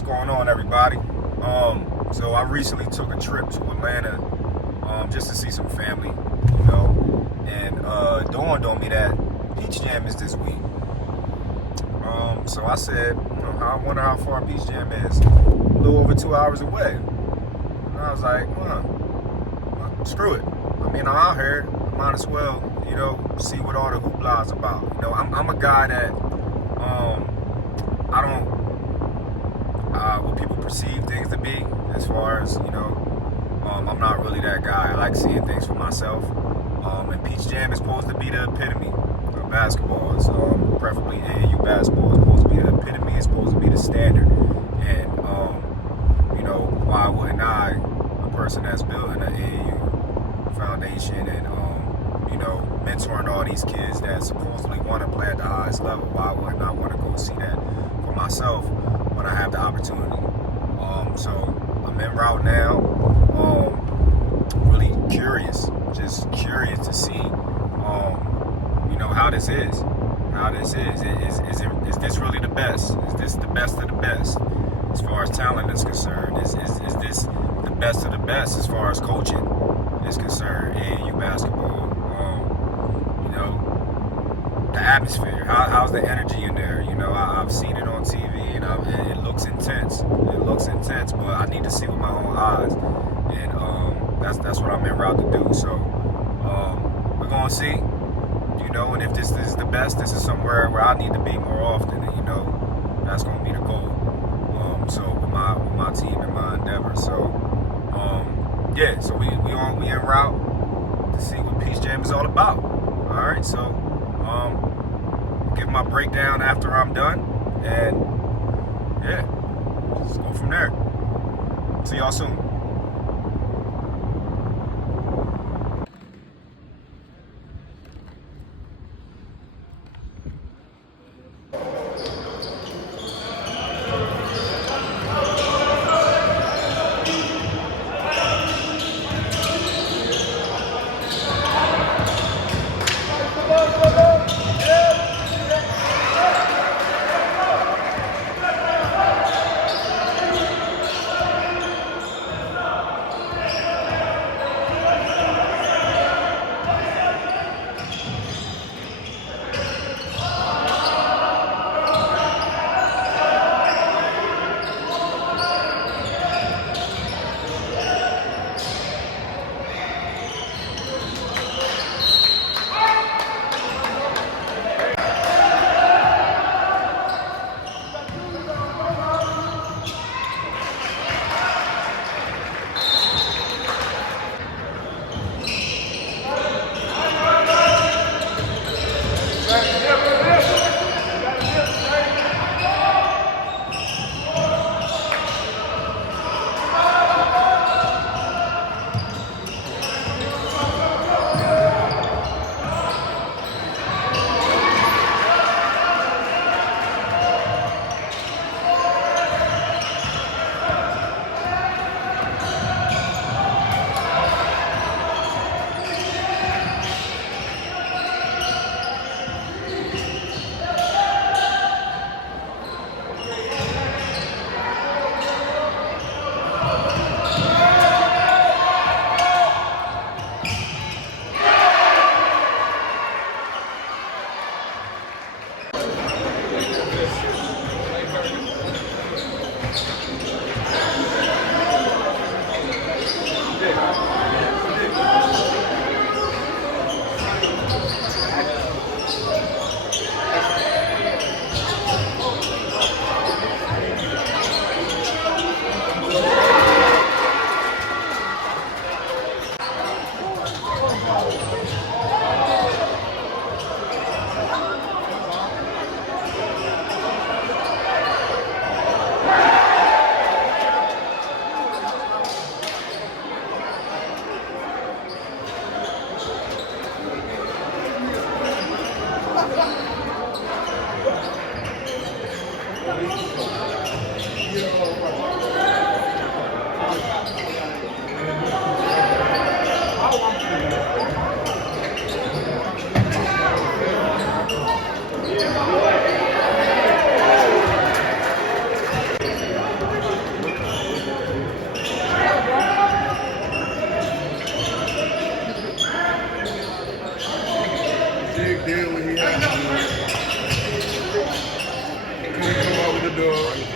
What's going on, everybody? So I recently took a trip to Atlanta just to see some family, and it dawned on me that Beach Jam is this week. So I said, I wonder how far Beach Jam is. A little over 2 hours away. And I was like, well, screw it. I mean, I'm out here. I might as well, see what all the hoopla is about. I'm a guy that I don't what people perceive things to be, as far as, I'm not really that guy. I like seeing things for myself. And Beach Jam is supposed to be the epitome of basketball. It's, preferably AAU basketball is supposed to be the epitome. It's supposed to be the standard. And, why wouldn't I, a person that's building an AAU foundation and, mentoring all these kids that supposedly want to play at the highest level, why wouldn't I want to go see that for myself when I have the opportunity? So I'm en route now. Really curious, just curious to see, how this is. How this is this really the best? Is this the best of the best as far as talent is concerned? Is this the best of the best as far as coaching is concerned? AAU basketball. The atmosphere. How's the energy in there? I've seen it on TV and it looks intense. It looks intense, but I need to see with my own eyes, and that's what I'm en route to do. So we're gonna see. And if this is the best, this is somewhere where I need to be more often, and that's gonna be the goal. So with my team and my endeavor. So so we en route to see what Beach Jam is all about. All right, so give my breakdown after I'm done, and let's go from there. See y'all soon. good, dog.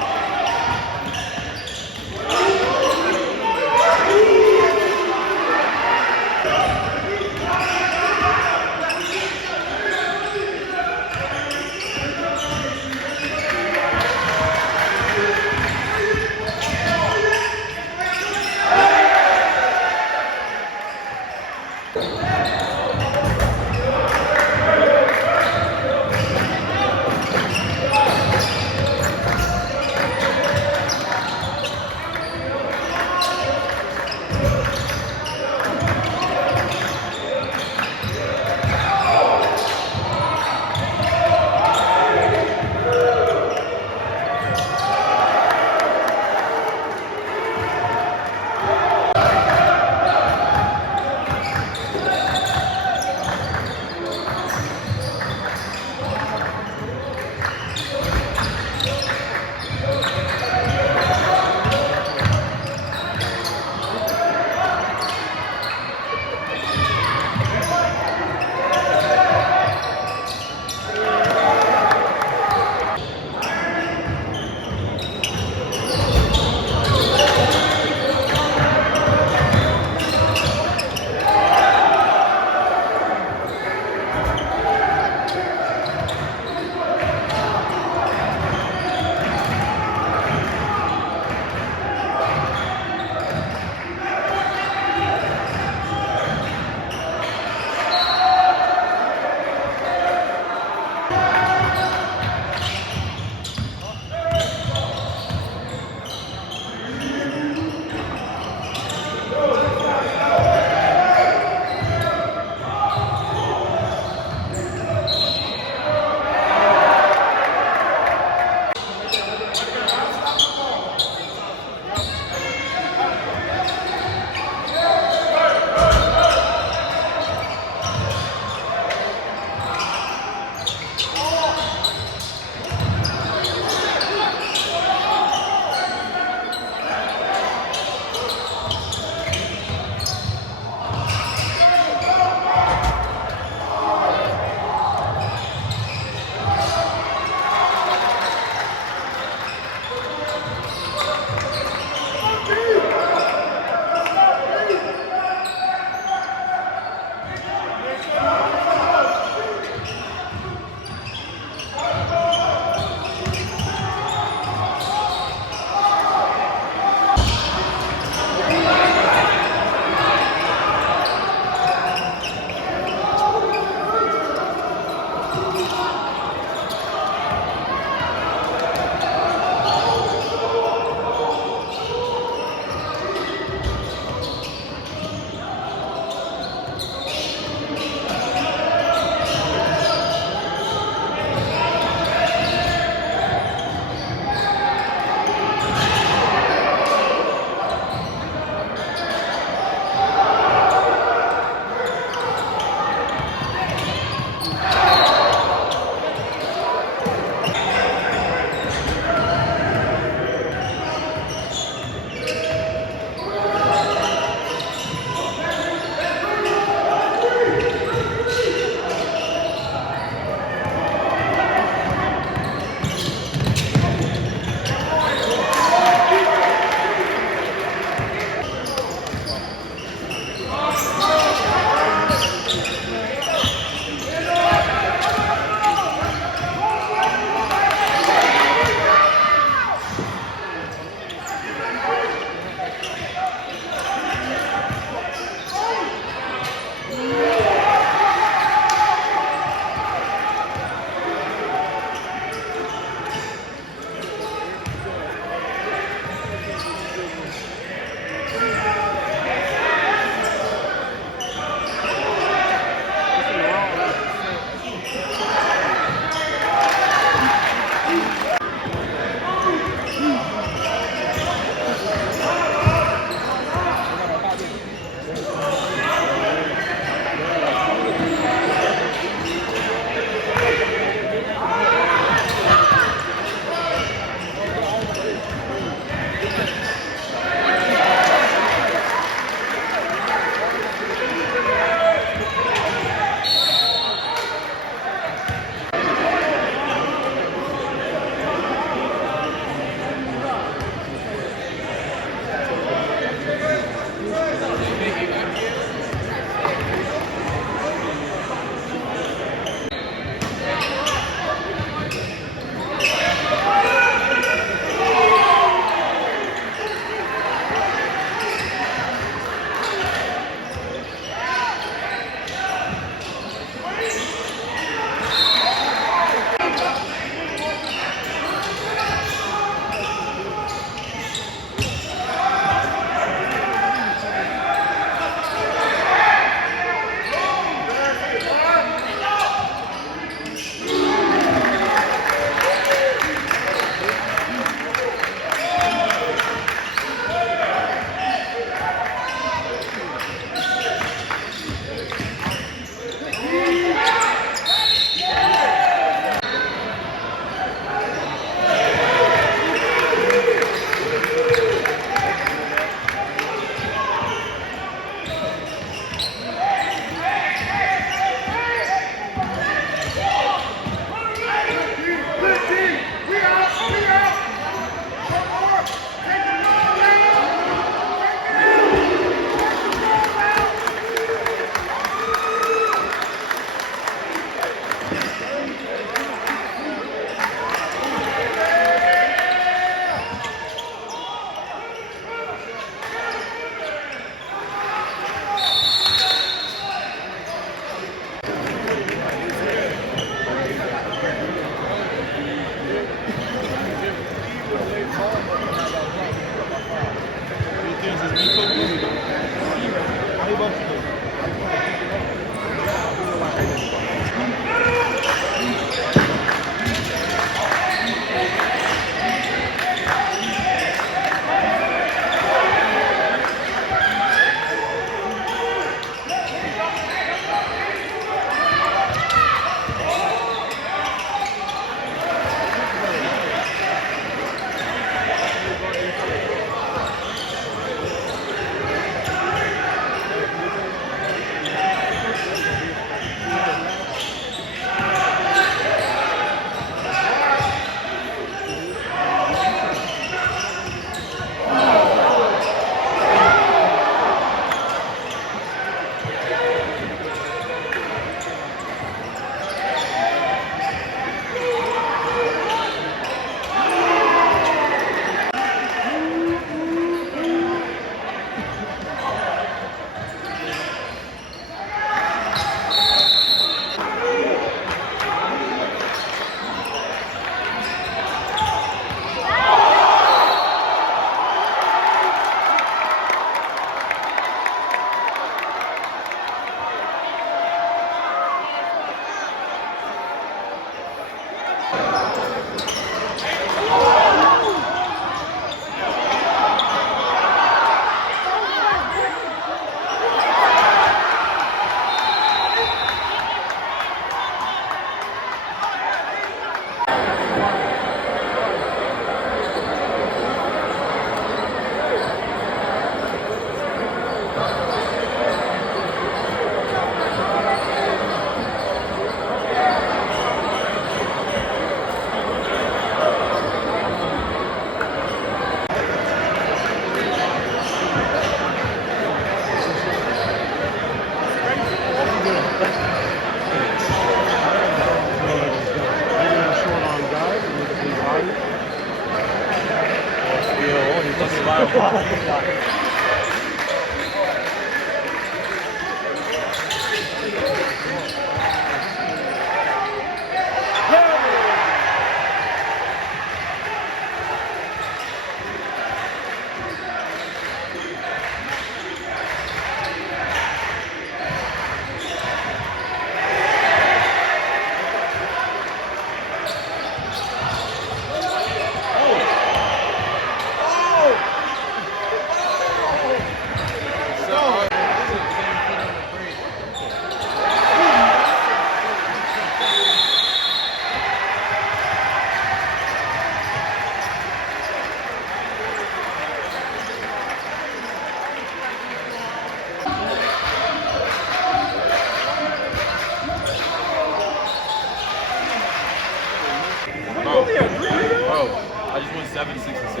I just went 7, 6, and 6.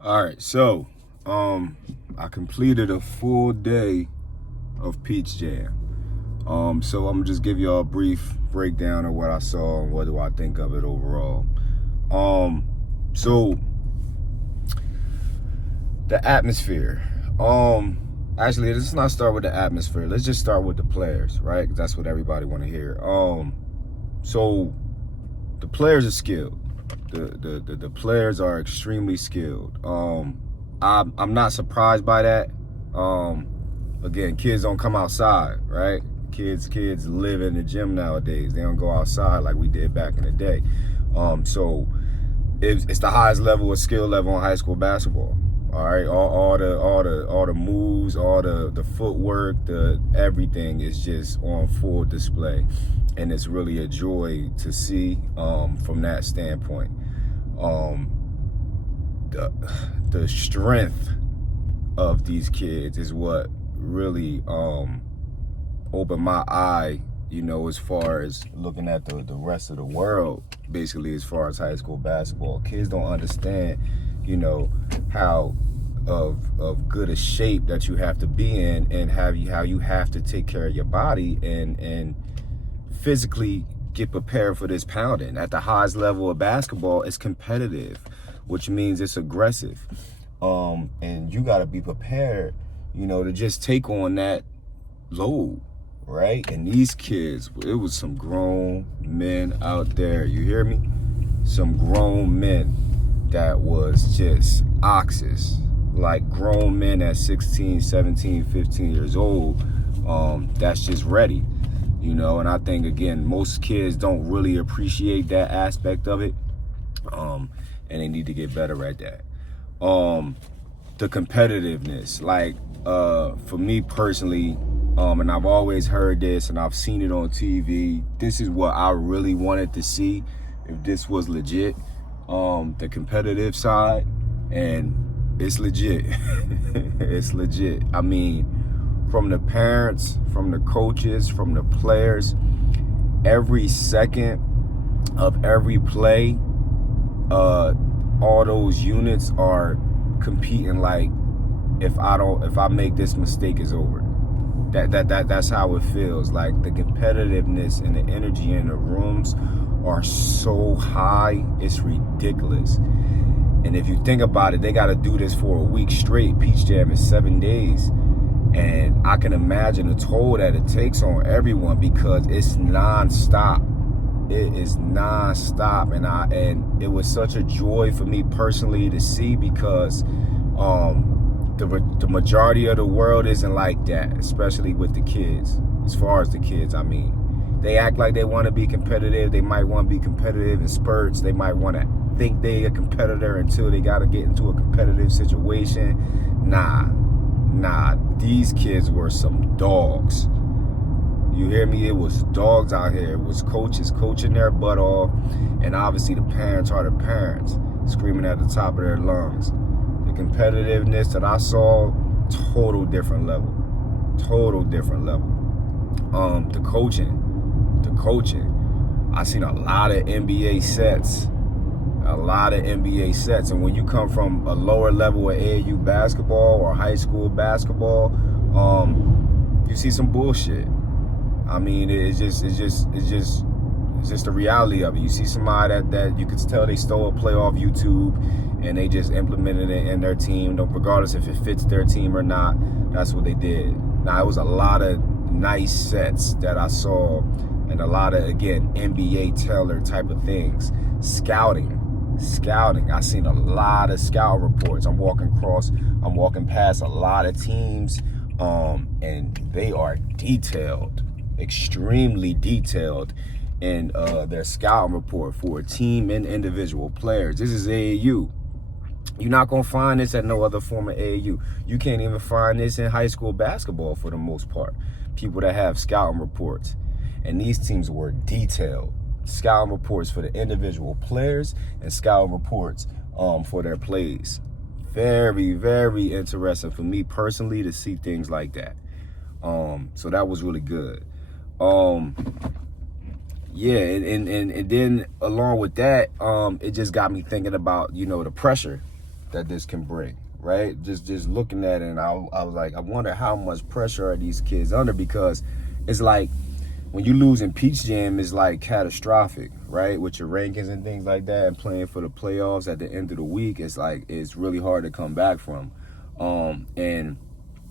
All right, so I completed a full day of Peach Jam. So I'm gonna just give y'all a brief breakdown of what I saw and what do I think of it overall. So the atmosphere. Actually, let's not start with the atmosphere. Let's just start with the players, right? 'Cause that's what everybody want to hear. So the players are skilled. The players are extremely skilled. I'm not surprised by that. Again, kids don't come outside, right? Kids live in the gym nowadays. They don't go outside like we did back in the day. So it's the highest level of skill level in high school basketball. All right, all the moves, all the footwork, the everything is just on full display, and it's really a joy to see from that standpoint. The strength of these kids is what really opened my eye, you know, as far as looking at the rest of the world, basically, as far as high school basketball. Kids don't understand, you know, how of good a shape that you have to be in, and how you have to take care of your body and physically get prepared for this pounding. At the highest level of basketball, it's competitive, which means it's aggressive. And you got to be prepared, you know, to just take on that load, right? And these kids, it was some grown men out there, you hear me? Some grown men that was just oxes, like grown men at 16, 17, 15 years old, that's just ready, you know? And I think, again, most kids don't really appreciate that aspect of it, and they need to get better at that. The competitiveness, like, for me personally, and I've always heard this and I've seen it on TV, this is what I really wanted to see if this was legit, the competitive side, and it's legit. It's legit. I mean, from the parents, from the coaches, from the players, every second of every play, all those units are competing like, if I make this mistake, it's over. That's how it feels. Like, the competitiveness and the energy in the rooms are so high, it's ridiculous. And if you think about it, they got to do this for a week straight. Peach Jam is 7 days. And I can imagine the toll that it takes on everyone, because it's nonstop. It is nonstop. And it was such a joy for me personally to see, because the majority of the world isn't like that, especially with the kids. As far as the kids, I mean, they act like they want to be competitive. They might want to be competitive in spurts. They might want to think they a competitor until they got to get into a competitive situation. Nah, these kids were some dogs. You hear me? It was dogs out here. It was coaches coaching their butt off, and obviously the parents are the parents, screaming at the top of their lungs. The competitiveness that I saw, total different level. The coaching. I seen a lot of NBA sets. A lot of NBA sets. And when you come from a lower level of AAU basketball or high school basketball, you see some bullshit. I mean, it's just the reality of it. You see somebody that you could tell they stole a play off YouTube and they just implemented it in their team, regardless if it fits their team or not. That's what they did. Now, it was a lot of nice sets that I saw, and a lot of, again, NBA Taylor type of things. Scouting. I seen a lot of scout reports. I'm walking past a lot of teams, and they are detailed, extremely detailed in their scouting report for a team and individual players. This is AAU. You're not going to find this at no other form of AAU. You can't even find this in high school basketball for the most part. People that have scouting reports. And these teams were detailed. Scouting reports for the individual players and scouting reports for their plays. Very, very interesting for me personally to see things like that. So that was really good. Yeah, and then along with that, it just got me thinking about, the pressure that this can bring, right? Just looking at it, and I was like, I wonder how much pressure are these kids under, because it's like when you lose in Peach Jam, it's like catastrophic, right? With your rankings and things like that, and playing for the playoffs at the end of the week, it's like it's really hard to come back from. And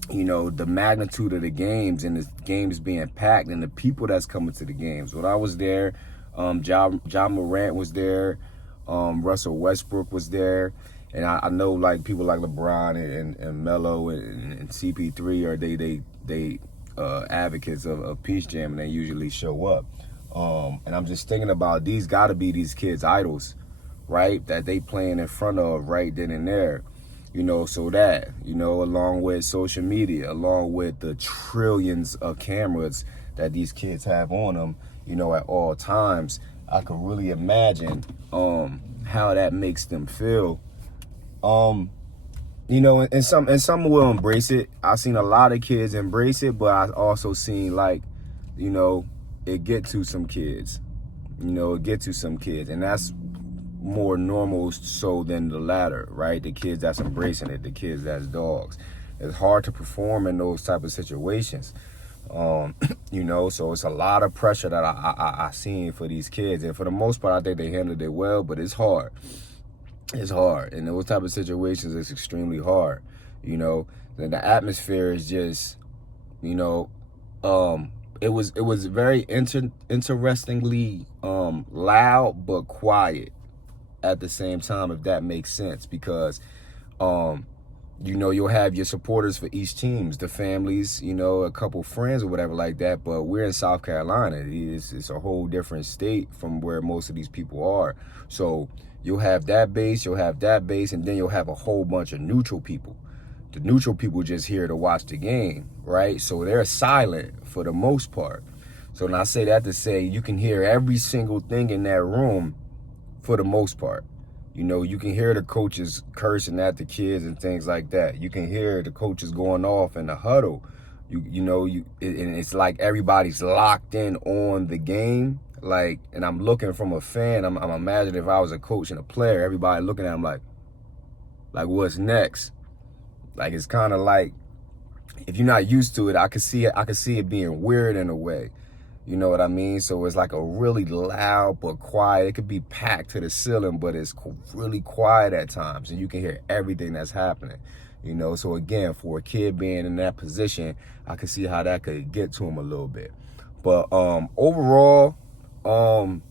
the magnitude of the games and the games being packed and the people that's coming to the games. When I was there, John Morant was there, Russell Westbrook was there, and I know like people like LeBron and Melo and CP3 are they advocates of Peach Jam, and they usually show up. And I'm just thinking about these gotta be these kids' idols, right? That they playing in front of right then and there. So that, along with social media, along with the trillions of cameras that these kids have on them, at all times, I can really imagine how that makes them feel. And some will embrace it. I've seen a lot of kids embrace it, but I've also seen it get to some kids. And that's more normal so than the latter, right? The kids that's embracing it, the kids that's dogs. It's hard to perform in those type of situations. So it's a lot of pressure that I seen for these kids. And for the most part, I think they handled it well, but it's hard. It's hard. In those type of situations, it's extremely hard. Then the atmosphere is just, it was very interestingly loud but quiet at the same time, if that makes sense, because you'll have your supporters for each teams, the families, a couple friends or whatever like that, but we're in South Carolina. It's a whole different state from where most of these people are. So you'll have that base, and then you'll have a whole bunch of neutral people. The neutral people just here to watch the game, right? So they're silent for the most part. So when I say that to say, you can hear every single thing in that room for the most part. You can hear the coaches cursing at the kids and things like that. You can hear the coaches going off in the huddle. And it's like everybody's locked in on the game. And I'm looking from a fan. I'm imagining if I was a coach and a player, everybody looking at him like what's next? It's kind of like, if you're not used to it, I could see it being weird in a way. You know what I mean? So it's like a really loud but quiet. It could be packed to the ceiling, but it's really quiet at times, and you can hear everything that's happening. So again, for a kid being in that position, I can see how that could get to him a little bit. But overall, I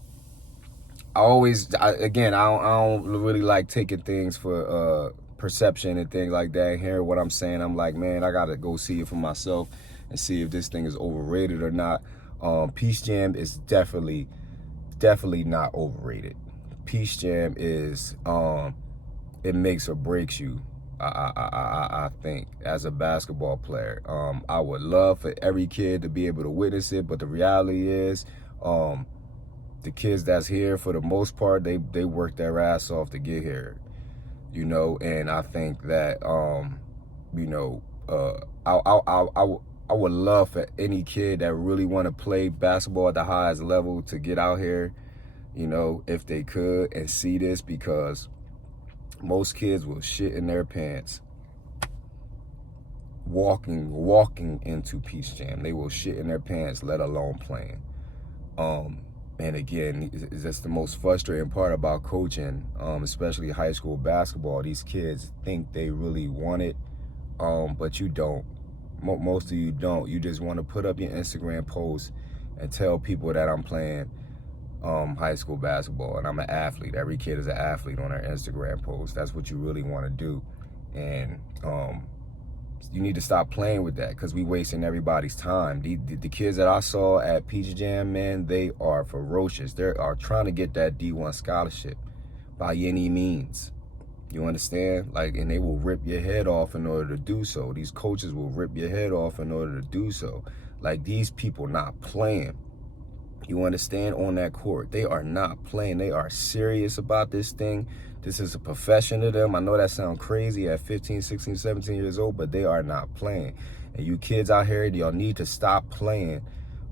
don't really like taking things for perception and things like that. And hearing what I'm saying, I'm like, man, I gotta go see it for myself and see if this thing is overrated or not. Peach Jam is definitely not overrated. Peach Jam is it makes or breaks you. I think, as a basketball player. I would love for every kid to be able to witness it, but the reality is, the kids that's here, for the most part, they work their ass off to get here. And I think that I would love for any kid that really want to play basketball at the highest level to get out here, you know, if they could, and see this, because most kids will shit in their pants walking into Peach Jam. They will shit in their pants, let alone playing. And again, that's the most frustrating part about coaching, especially high school basketball. These kids think they really want it, but you don't. Most of you don't. You just want to put up your Instagram post and tell people that I'm playing high school basketball and I'm an athlete. Every kid is an athlete on their Instagram post. That's what you really want to do. And you need to stop playing with that, because we wasting everybody's time. The kids that I saw at Peach Jam, man, they are ferocious. They are trying to get that D1 scholarship by any means. You understand? Like, and they will rip your head off in order to do so. These coaches will rip your head off in order to do so. Like, these people not playing. You understand? On that court, they are not playing. They are serious about this thing. This is a profession to them. I know that sounds crazy at 15, 16, 17 years old, but they are not playing. And you kids out here, y'all need to stop playing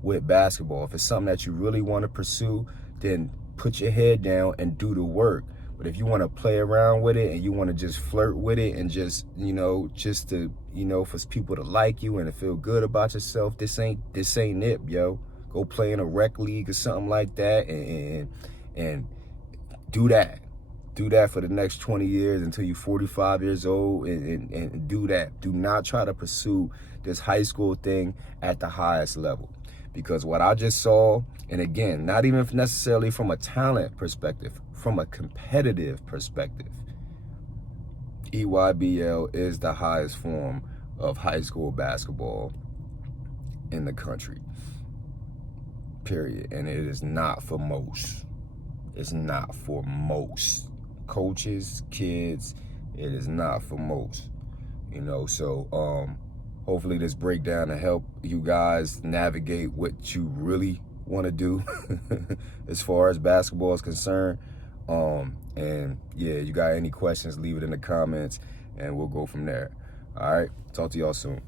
with basketball. If it's something that you really want to pursue, then put your head down and do the work. But if you want to play around with it and you want to just flirt with it and just, you know, just to, you know, for people to like you and to feel good about yourself, this ain't it, yo. Go play in a rec league or something like that, and do that. Do that for the next 20 years until you're 45 years old, and do that. Do not try to pursue this high school thing at the highest level. Because what I just saw, and again, not even necessarily from a talent perspective, from a competitive perspective, EYBL is the highest form of high school basketball in the country. Period. And it is not for most. It's not for most coaches, kids. It is not for most, you know. So hopefully this breakdown to help you guys navigate what you really want to do as far as basketball is concerned. And yeah, you got any questions, leave it in the comments and we'll go from there. All right, talk to y'all soon.